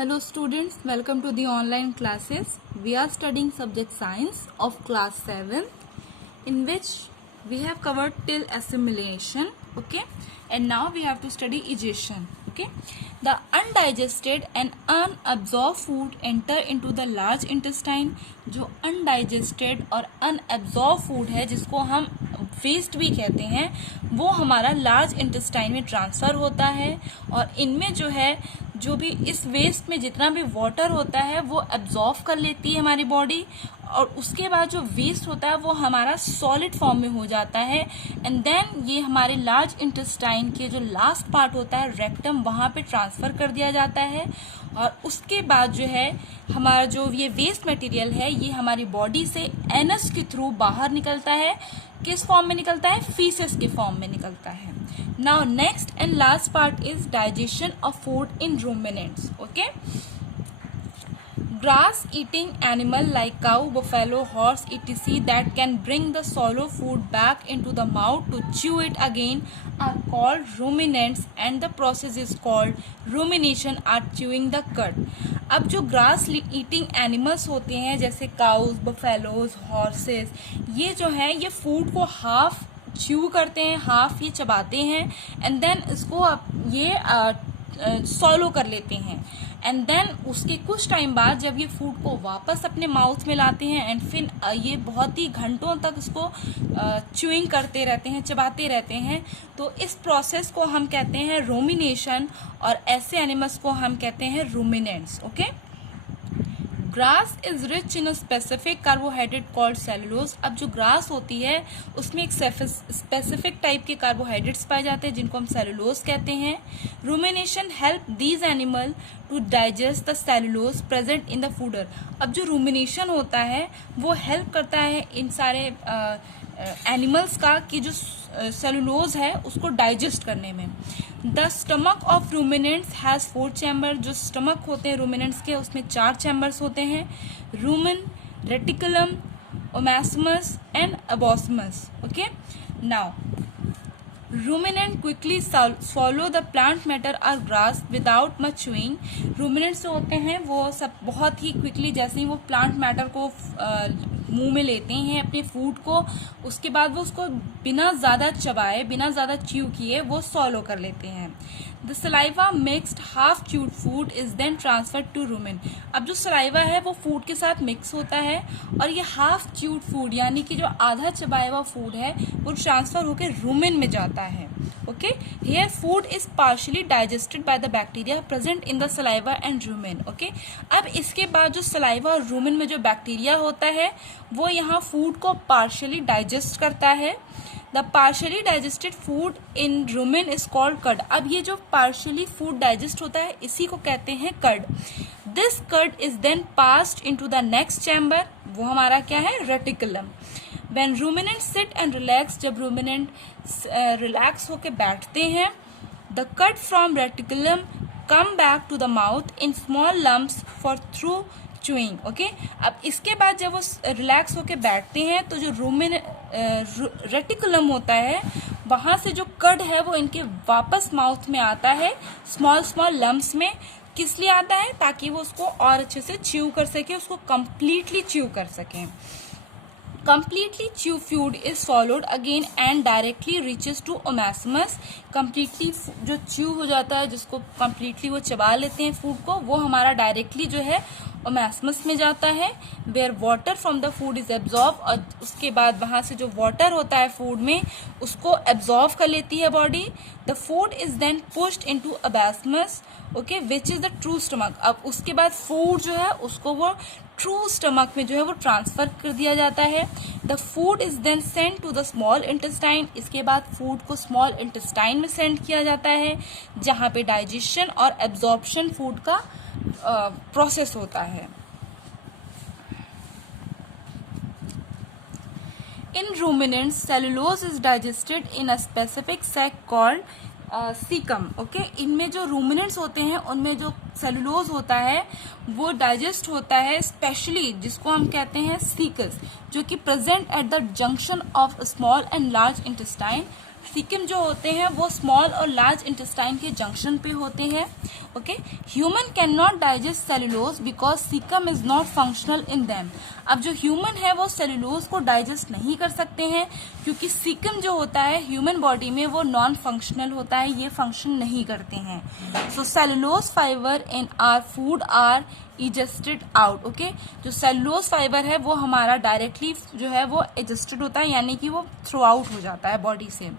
Hello students, welcome to the online classes. We are studying subject science of class 7 in which we have covered till assimilation, okay? And now we have to study digestion, okay? The undigested and unabsorbed food enter into the large intestine. जो undigested और unabsorbed food है जिसको हम waste भी कहते हैं वो हमारा लार्ज इंटेस्टाइन में ट्रांसफ़र होता है और इनमें जो है जो भी इस वेस्ट में जितना भी वाटर होता है वो एब्जॉर्व कर लेती है हमारी बॉडी और उसके बाद जो वेस्ट होता है वो हमारा सॉलिड फॉर्म में हो जाता है एंड देन ये हमारे लार्ज इंटेस्टाइन के जो लास्ट पार्ट होता है रेक्टम वहाँ पे ट्रांसफ़र कर दिया जाता है और उसके बाद जो है हमारा जो ये वेस्ट मटेरियल है ये हमारी बॉडी से एनस के थ्रू बाहर निकलता है। किस फॉर्म में निकलता है? फीसेस के फॉर्म में निकलता है। Now next and last part is digestion of food in ruminants, okay? Grass eating animal like cow, buffalo, horse, etc. that can bring the swallow food back into the mouth to chew it again are called ruminants and the process is called rumination or chewing the cud. अब जो grass eating animals होते हैं जैसे cows, buffaloes, horses, ये जो है ये food को half chew करते हैं, half ये चबाते हैं and then इसको ये swallow कर लेते हैं एंड देन उसके कुछ टाइम बाद जब ये फूड को वापस अपने माउथ में लाते हैं एंड फिर ये बहुत ही घंटों तक इसको च्यूइंग करते रहते हैं, चबाते रहते हैं, तो इस प्रोसेस को हम कहते हैं रूमिनेशन और ऐसे एनिमल्स को हम कहते हैं ruminants, okay? Grass is rich in a specific carbohydrate called cellulose. अब जो ग्रास होती है उसमें एक स्पेसिफिक टाइप के कार्बोहाइड्रेट्स पाए जाते हैं जिनको हम सेलुलोज कहते हैं। Rumination help these animal to digest the cellulose present in the fodder. अब जो रूमिनेशन होता है वो हेल्प करता है इन सारे एनिमल्स का कि जो सेलुलोज है उसको डाइजेस्ट करने में। The stomach of ruminants has 4 chamber. जो स्टमक होते हैं रूमिनेंट्स के उसमें 4 चैम्बर्स होते हैं, rumen, reticulum, omasum and abomasum, okay? Now ruminant quickly swallow the plant matter और grass without much chewing। Ruminants जो होते हैं वो सब बहुत ही क्विकली जैसे ही वो प्लांट मैटर को मुंह में लेते हैं अपने फूड को, उसके बाद वो उसको बिना ज़्यादा चबाए, बिना ज़्यादा च्यू किए वो swallow कर लेते हैं। The saliva mixed half chewed food is then transferred to rumen. अब जो सलाइवा है वो फूड के साथ मिक्स होता है और ये हाफ च्यूड फूड यानी कि जो आधा चबाया हुआ फूड है वो ट्रांसफर होकर रूमेन में जाता है, okay? Here food is partially digested by the bacteria present in the saliva and rumen, okay? अब इसके बाद जो सलाइवा और रूमेन में जो बैक्टीरिया होता है वो यहाँ फूड को पार्शियली डाइजेस्ट करता है। The partially digested food in rumen is called curd. अब ये जो पार्शियली फूड डाइजेस्ट होता है इसी को कहते हैं curd. This curd is then passed into the next chamber, वो हमारा क्या है? Reticulum. When ruminant sit and relax, जब रूमिनेंट रिलैक्स होके बैठते हैं, the curd from reticulum come back to the mouth in small lumps for through chewing, okay? अब इसके बाद जब वो रिलैक्स होके बैठते हैं तो जो रेटिकुलम होता है वहाँ से जो कर्ड है वो इनके वापस माउथ में आता है स्मॉल स्मॉल लम्प्स में। किस लिए आता है? ताकि वो उसको और अच्छे से च्यू कर सके, उसको कंप्लीटली च्यू कर सकें। Completely chew food is swallowed again and directly reaches to omasmus। Completely जो chew हो जाता है जिसको completely वो चबा लेते हैं फूड को, वो हमारा डायरेक्टली जो है ओमैस्मस में जाता है where water from the food is absorbed। और उसके बाद वहाँ से जो water होता है फूड में उसको absorb कर लेती है body. The food is then pushed into abysmus, okay, which is the true stomach। अब उसके बाद फूड जो है उसको वो ट्रू स्टमक में जो है वो ट्रांसफर कर दिया जाता है। The food is then send to the small intestine. इसके बाद फूड को स्मॉल इंटेस्टाइन में सेंड किया जाता है जहाँ पे डाइजेशन और एब्जॉर्प्शन फूड का प्रोसेस होता है। In ruminants cellulose is digested in a specific sac called caecum, okay? इनमें जो रूमिनेंट्स होते हैं उनमें जो सेलुलोज होता है वो डाइजेस्ट होता है स्पेशली जिसको हम कहते हैं सीकस, जो कि present at the junction of small and large intestine. Caecum जो होते हैं वो स्मॉल और लार्ज इंटेस्टाइन के जंक्शन पे होते हैं, okay? Human can not digest cellulose because caecum is not functional in them. अब जो ह्यूमन है वो सेलुलोज को डाइजेस्ट नहीं कर सकते हैं क्योंकि सीकम जो होता है ह्यूमन बॉडी में वो नॉन फंक्शनल होता है, ये फंक्शन नहीं करते हैं। So cellulose fibre in our food are egested out. Okay, जो सेलुलोज फाइबर है वो हमारा डायरेक्टली जो है वो एडजस्टेड होता है, यानी कि वो थ्रू आउट हो जाता है बॉडी से।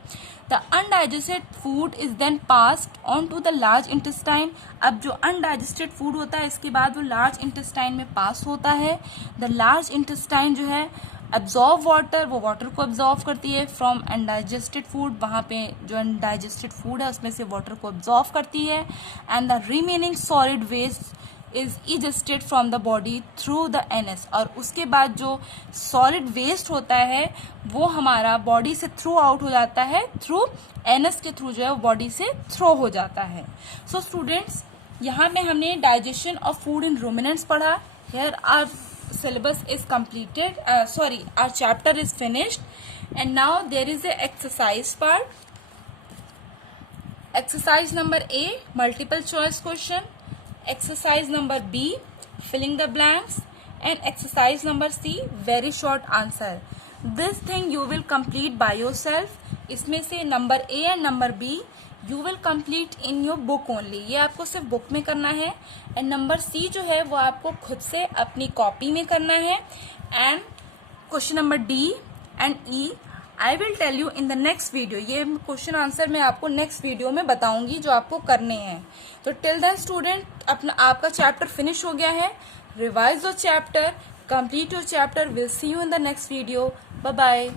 The undigested food is then passed on to the large intestine. अब जो अनडाइजेस्टेड फूड होता है इसके बाद वो लार्ज इंटेस्टाइन में पास होता है। द लार्ज इंटेस्टाइन जो है एब्जॉर्ब वाटर, वो वाटर को एब्जॉर्ब करती है फ्रॉम अनडाइजेस्टेड फूड, वहाँ पे जो अनडाइजेस्टेड फूड है उसमें से वाटर को एब्जॉर्ब करती है। And the remaining solid waste is egested from the body through the anus. और उसके बाद जो सॉलिड वेस्ट होता है वो हमारा बॉडी से थ्रू आउट हो जाता है, थ्रू एनएस के थ्रू जो है वो बॉडी से थ्रो हो जाता है। सो स्टूडेंट्स, यहाँ में हमने digestion of food in ruminants पढ़ा। Here our syllabus is completed, our chapter is finished, and now there is a exercise part. Exercise number A, multiple choice question. Exercise number B, filling the blanks, and exercise number C, very short answer. This thing you will complete by yourself. इसमें से number A and number B you will complete in your book only, ये आपको सिर्फ book में करना है। And number C जो है वो आपको खुद से अपनी कॉपी में करना है। And question number D and E I will tell you in the next video. ये क्वेश्चन आंसर मैं आपको नेक्स्ट वीडियो में बताऊंगी जो आपको करने हैं। तो टिल देन स्टूडेंट, अपना आपका चैप्टर फिनिश हो गया है। Revise your chapter, complete your chapter. Will see you in the next video. Bye bye.